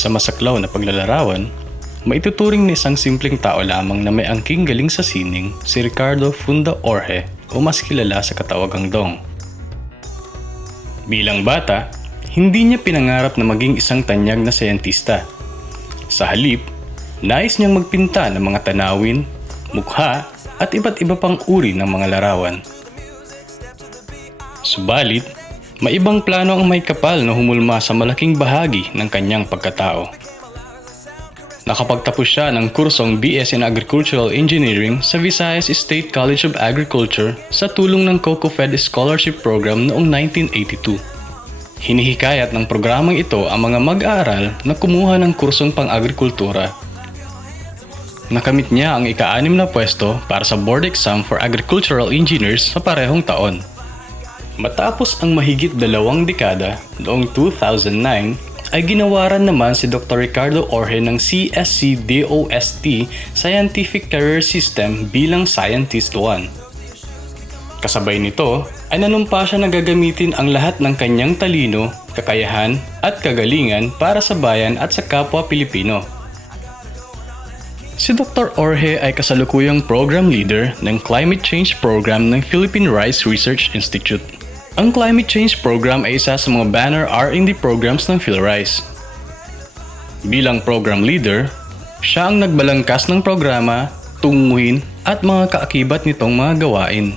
Sa masaklaw na paglalarawan, maituturing na isang simpleng tao lamang na may angking galing sa sining si Ricardo Funda Orhe o mas kilala sa katawagang Dong. Bilang bata, hindi niya pinangarap na maging isang tanyag na siyentista. Sa halip, nais niyang magpinta ng mga tanawin, mukha at iba't iba pang uri ng mga larawan. Subalit, may ibang plano ang may kapal na humulma sa malaking bahagi ng kanyang pagkatao. Nakapagtapos siya ng kursong BS in Agricultural Engineering sa Visayas State College of Agriculture sa tulong ng COCOFED Scholarship Program noong 1982. Hinihikayat ng programang ito ang mga mag-aaral na kumuha ng kursong pang-agrikultura. Nakamit niya ang ika-6 na pwesto para sa board exam for agricultural engineers sa parehong taon. Matapos ang mahigit 2 dekada, noong 2009, ay ginawaran naman si Dr. Ricardo Orhe ng CSC-DOST Scientific Career System bilang Scientist 1. Kasabay nito ay nanumpa siya na gagamitin ang lahat ng kanyang talino, kakayahan at kagalingan para sa bayan at sa kapwa Pilipino. Si Dr. Orhe ay kasalukuyang program leader ng Climate Change Program ng Philippine Rice Research Institute. Ang Climate Change Program ay isa sa mga banner R&D programs ng PhilRice. Bilang program leader, siya ang nagbalangkas ng programa, tunguhin at mga kaakibat nitong mga gawain.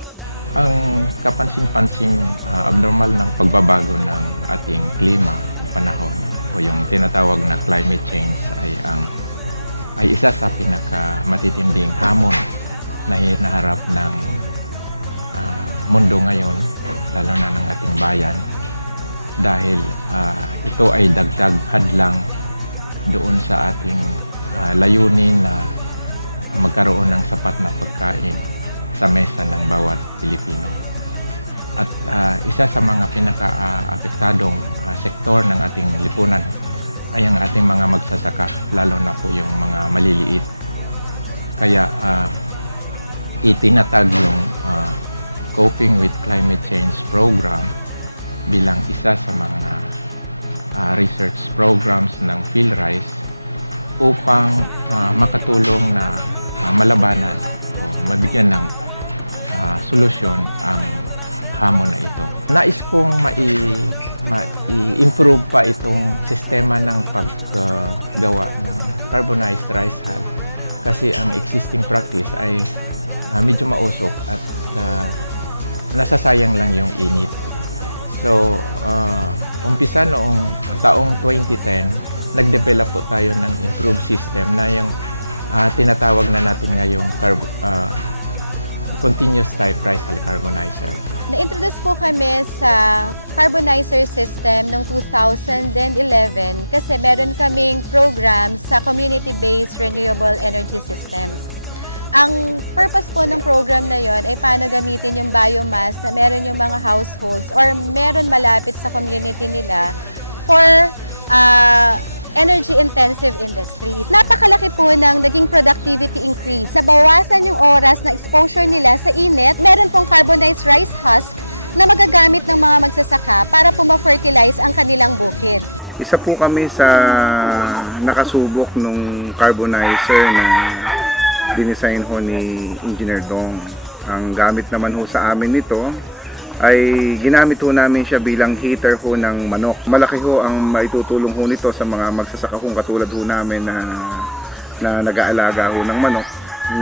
Ang kapansin-pansing abnormal ng pagbabago ng ating klima o panahon o yung tinatawag na climate change ay isa sa pinakamatitinding hamon na hinaharap ng mundo ngayon, lalo na ng ating bayan, dahil ito ay dagdag hadlang doon sa ating layunin na magkaroon ng sapat na pagkain sa mesa ng bawat Pilipino. At isa sa mga pinaka-apektadong sektor ng ating lipunan ay ang ating mga magsasaka, lalo na po yung mga maliliit. Kaya itinatag yung Coping with Climate Change Program bilang isa sa mga research programs ng PhilRice upang makatulong na malabanan o mabigyan ng solusyon ang hamon na ito. Nais kong mai-improve pa itong sistema ng paggawa ng carbonized rice hull kasi ang existing practice ay medyo mausok at nasasayang lang yung init. So, umpisa noong taong 2010, nag-develop po tayo ng improved system na yung tinatawag na natin ngayong continuous type rice hull carbonizer. Na-introduce po kami sa carbonizer system noong 2011 kasi meron kaming program sa community-based renewable energy systems. Ang purpose po ng program na yon ay paano gamitin yung biomass na meron yung mga households or meron malapit sa community nila for energy-intensive industries. Napakalaki po ng naging productivity increase. Nabawasan yung oras na exposure nila sa init. Meron pong carbonized rice husk na magagamit ng mga magsasaka para po ma-fertilize ang kanilang bukid. Isa po kami sa nakasubok nung carbonizer na dinesign ho ni Engineer Dong. Ang gamit naman ho sa amin nito ay ginamit ho namin siya bilang heater ho ng manok. Malaki ho ang maitutulong ho nito sa mga magsasaka kung katulad ho namin na nag-aalaga ho ng manok,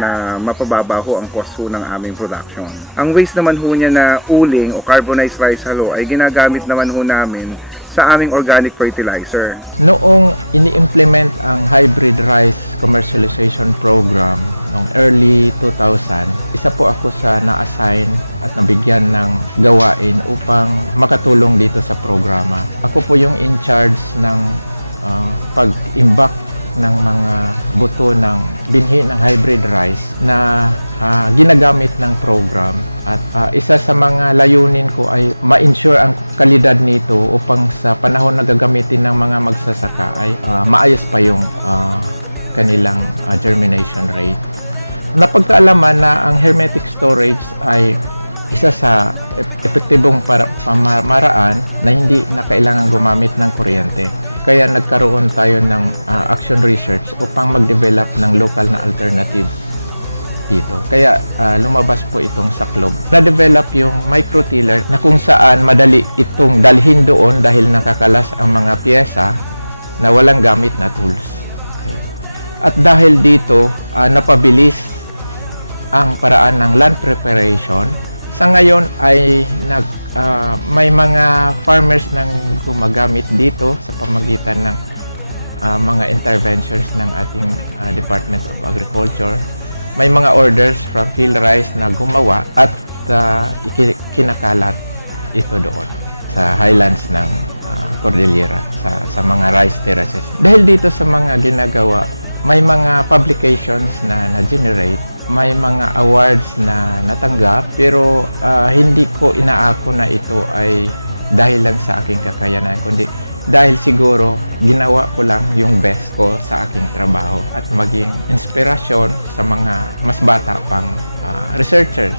na mapababa ho ang cost ho ng aming production. Ang waste naman ho niya na uling o carbonized rice hull ay ginagamit naman ho namin sa aming organic fertilizer. Noong ini-implement ang hybrid rice commercialization program noong early 2000, isa po ako sa na-assign at nabigyan ng gawain upang makatulong dito sa programa. Ako po yung in charge ng pag-imbak ng mga buto ng binhi ng hybrid rice na ginagamit ng program. At isa sa mga layunin ko ay ma-ensure ang kalidad nito upang sa panahon na gagamitin ng mga magsasaka ay maayos pa yung kanilang germination rate. Napagkaalaman na ang hermetic storage ay isa sa epektibong pamaraan na hindi na kailangan gumamit ng kuryente. Kaya nagkaroon tayo ng action research upang mag-develop ng local na alternative dito. Kaya lumabas po itong Saklob. Na-develop yung micro-tiller na kung saan madali itong dalhin doon dahil nakakalas ang mga pyesa na walang gamit na tools. Okay. At dahil dito, napabilis ang paraan ng land preparation. Sa ngayon ay may mga farmers nang gumagamit dito sa pamagitan ng mga interventions ng ating Department of Agriculture. May mga orders from PhilRice na gumawa at kinakalat ito doon sa highlands ng Cordillera sa mga rice terraces. Dahil dito sa mga ginagawa, may mga publications na na-generate, may mga awards na natanggap, pero hindi ko inaako na ito ay dahil lang sa aking kakayanan, kundi dahil siguro ginawa ko lang yung best ko sa aking trabaho at maging inspirasyon sa mga mas bata pang researchers.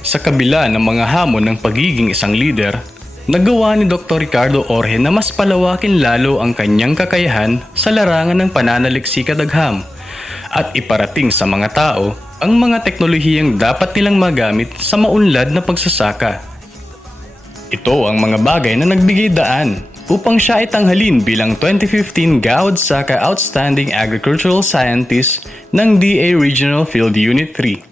Sa kabila ng mga hamon ng pagiging isang leader, nagawa ni Dr. Ricardo Orge na mas palawakin lalo ang kanyang kakayahan sa larangan ng pananaliksik at agham at iparating sa mga tao ang mga teknolohiyang dapat nilang magamit sa maunlad na pagsasaka. Ito ang mga bagay na nagbigay daan upang siya ay tanghalin bilang 2015 Gaud Saka Outstanding Agricultural Scientist ng DA Regional Field Unit 3.